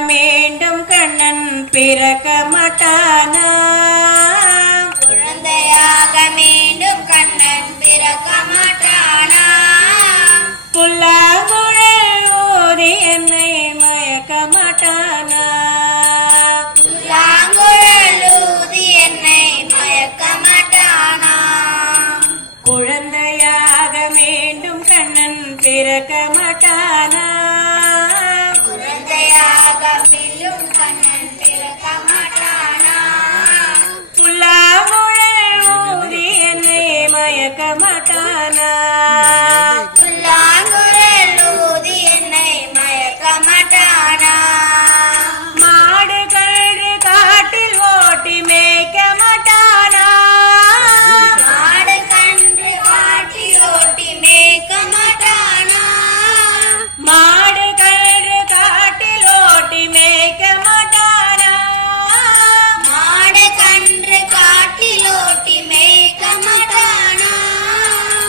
மீண்டும் கண்ணன் பிறக்க மாட்டானா? குழந்தையாக மீண்டும் கண்ணன் பிறக்க மாட்டானா? புல்லாங்குழல் ஊதி என்னை மயக்க மாட்டானா? புல்லாங்குழல் ஊதி என்னை மயக்க மாட்டானா? குழந்தையாக மீண்டும் கண்ணன் பிறக்க மாட்டானா? குழந்தையாக மீண்டும் கண்ணன் பிறக்க மாட்டானா? புல்லாங்குழல் ஊதி என்னை மயக்க மாட்டானா? புல்லாங்குழல் ஊதி என்னை மயக்க மாட்டானா? மாடு கன்று காட்டில் ஓட்டி மேய்க்க மாட்டானா? மாடு கன்று காட்டி ஓட்டி மேய்க்க மாட்டானா? மாடு கன்று காட்டில் ஓட்டி மேய்க்க மாட்டானா? மாடு கன்று காட்டில் ஓட்டி மேய்க்க மாட்டானா?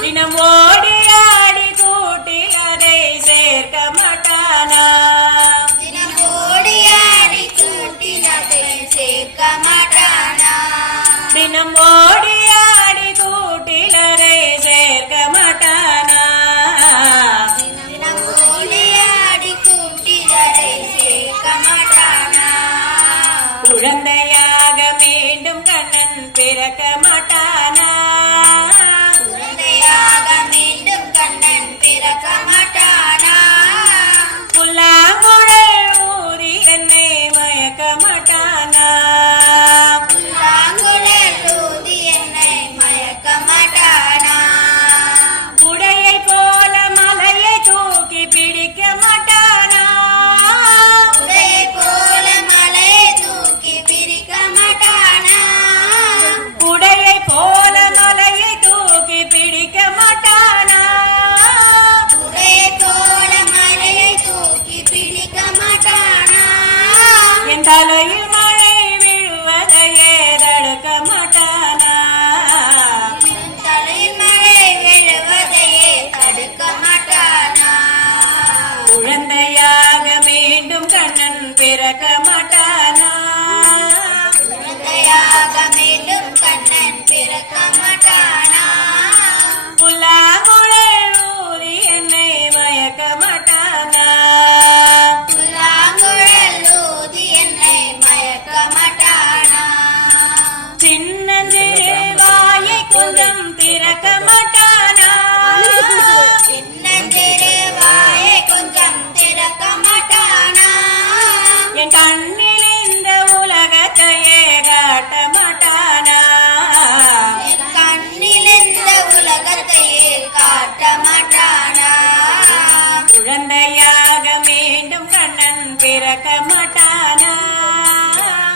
தினம் ஓடி ஆடி கூட்டில் அதை சேர்க்க மாட்டானா? தினம் ஓடி ஆடி கூட்டில் அதை சேர்க்க மாட்டானா? தினம் ஓடி ஆடி கூட்டில் அதை சேர்க்க மாட்டானா? தினம் ஓடி ஆடி கூட்டில் அதை சேர்க்க மாட்டானா? குழந்தையாக மீண்டும் கண்ணன் பிறக்க மாட்டானா? குழந்தையாக மீண்டும் கண்ணன் பிறக்க மாட்டானா? புல்லாங்குழல் ஊதி என்னை மயக்க மாட்டானா? புல்லாங்குழல் ஊதி என்னை மயக்க மாட்டானா? குடையை போல மலையை தூக்கி பிடிக்க மாட்டானா? உடையை போல மலையை தூக்கி பிரிக்க மாட்டானா? குடையை போல மலையை தூக்கி பிடிக்க மாட்டானா? உடையை போல மலையை தூக்கி பிடிக்க மாட்டானா? என் தலையில் மழை விழுவதையே தடுக்க மாட்டானா? என் தலையில் மழை விழுவதையே தடுக்க மாட்டானா? குழந்தையாக மீண்டும் கண்ணன் பிறக்க மாட்டானா? குழந்தையாக மீண்டும் கண்ணன் பிறக்க மாட்டானா? புல்லாங்குழல் ஊதி என்னை மயக்க மாட்டானா? புல்லாங்குழல் ஊதி என்னை மயக்க மாட்டானா? சின்னஞ்சிறு வாயை கொஞ்சம் திறக்க மாட்டானா? சின்னஞ்சிறு வாயை கொஞ்சம் திறக்க மாட்டானா? என் கண்ணில் இந்த உலகத்தையே காட்ட மாட்டானா? என் கண்ணில் இந்த உலகத்தையே காட்ட மாட்டானா? குழந்தையாக மீண்டும் கண்ணன் பிறக்க மாட்டானா?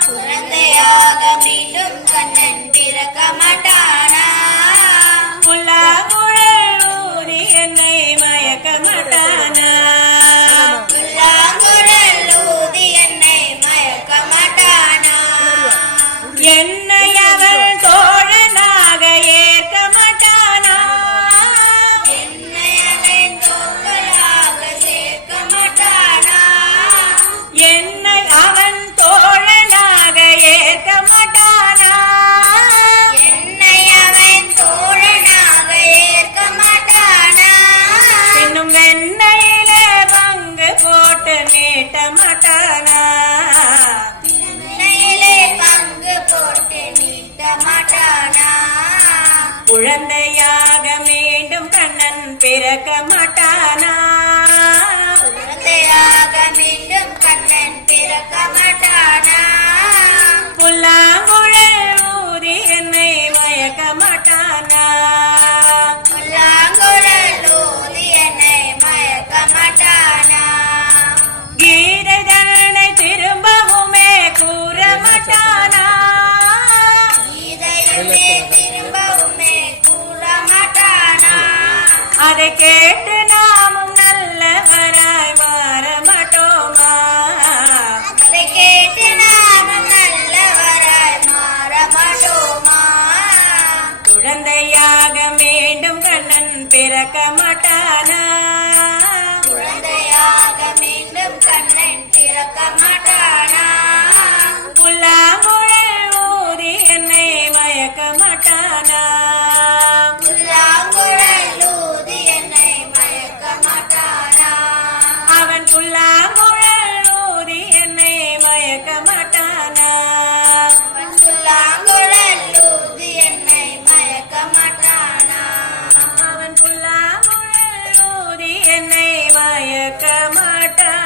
குழந்தையாக மீண்டும் கண்ணன் பிறக்க மாட்டானா? புல்லாங்குழல் ஊதி என்னை மயக்க மாட்டானா? புல்லாங்குழல் ஊதி என்னை மயக்க மாட்டானா? என்னை அவன் தோழனாக ஏற்க மாட்டானா? என்னை அவன் தோழனாக சேர்க்க மாட்டானா? என்னை அவன் தோழனாக ஏற்க மாட்டானா? என்னை அவன் தோழனாக ஏற்க மாட்டானா? இன்னும் வெண்ணையிலே பங்கு போட்டு நீட்ட மாட்டானா? என்னையிலே பங்கு போட்டு நீட்ட மாட்டானா? குழந்தையாக மீண்டும் கண்ணன் பிறக்க மாட்டானா? குழந்தையாக மீண்டும் கண்ணன் பிறக்க மாட்டானா? புல்லாங்குழல் ஊதி என்னை மயக்க மாட்டானா? புல்லாங்குழல் ஊதி என்னை மயக்க மாட்டானா? கீதை தன்னை திரும்பவுமே கூற மாட்டானா? இதையுமே திரும்பவுமே கூற மாட்டானா? அதை கேட்டு நாமும் நல்லவராய் மாற மாட்டோமா? அதை கேட்டு நாமும் நல்லவராய் மாற மாட்டோமா? குழந்தையாக மீண்டும் கண்ணன் பிறக்க மாட்டானா? குழந்தையாக மீண்டும் கண்ணன் திறக்க மாட்டானா? மாட்டானா அவன் புல்லாங்குழலூதி என்னை மயக்க மாட்டானா அவன் புல்லாங்குழல் ஊதி என்னை மயக்க மாட்டானா